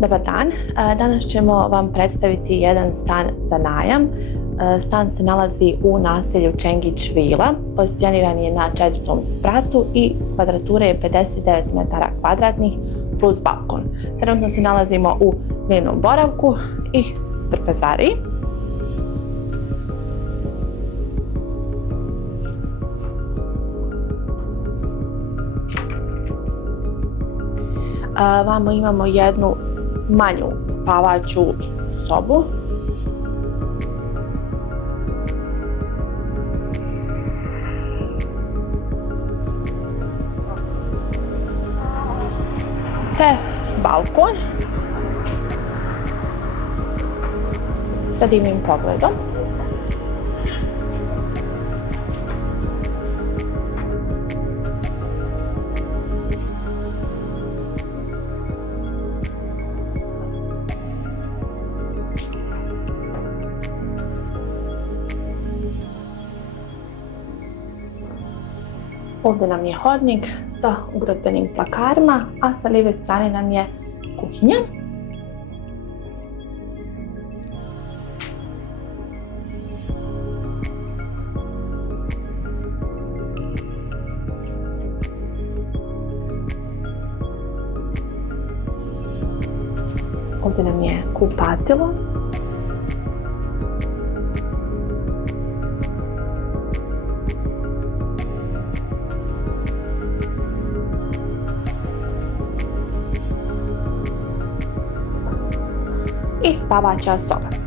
Dobar dan, danas ćemo vam predstaviti jedan stan za najam. Stan se nalazi u naselju Čengić Vila, pozicioniran je na 4. spratu i kvadrature je 59 metara kvadratnih plus balkon. Trenutno se nalazimo u dnevnom boravku i trpezariji. Vamo imamo jednu manju spavaću sobu. Te balkon sa divnim pogledom. Ovdje nam je hodnik sa ugradbenim plakarima, a sa lijeve strane nam je kuhinja. Ovdje nam je kupatilo. I spavaća soba.